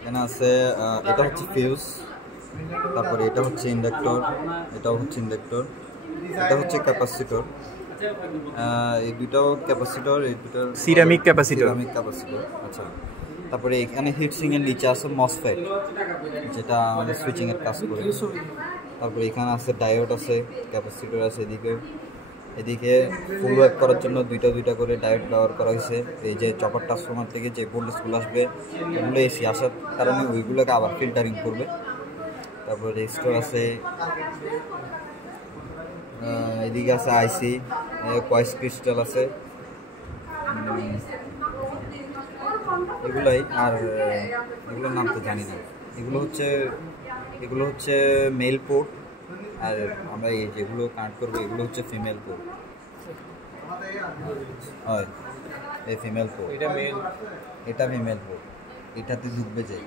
এখানে আছে এটা হচ্ছে ফিউজ, তারপরে এটা হচ্ছে ইন্ডাক্টর, এটাও হচ্ছে ইন্ডাক্টর, এটা হচ্ছে ক্যাপাসিটর। এই দুটাও ক্যাপাসিটর, এই দুটার সিরামিক ক্যাপাসিটর। আচ্ছা। তারপরে এখানে হিটসিং এর নিচে আছে মসফেট, যেটা আমাদের সুইচিং এর কাজ করে। তারপরে এখানে আছে ডায়োড, আছে ক্যাপাসিটর আছে। এদিকে ফুল ওয়েভ করার জন্য দুইটা করে ডায়োড ব্যবহার করা হয়েছে। এই যে চপার ট্রান্সফরমার থেকে যে ভোল্টেজগুলো আসবে, ওগুলো এসি আসার কারণে ওইগুলোকে আবার ফিল্টারিং করবে। তারপরে রেজিস্টর আছে, এদিকে আছে আইসি, কয়েস ক্রিস্টাল আছে, এগুলাই। আর এগুলোর নাম তো জানি না। এগুলো হচ্ছে মেল পোর্ট, আর আমরা এই যেগুলো কানেক্ট করবো এগুলো হচ্ছে ফিমেল পোর্ট। হয় এই ফিমেল পোর্ট, এটা ফিমেল পোর্ট, এটাতে ঢুকবে যে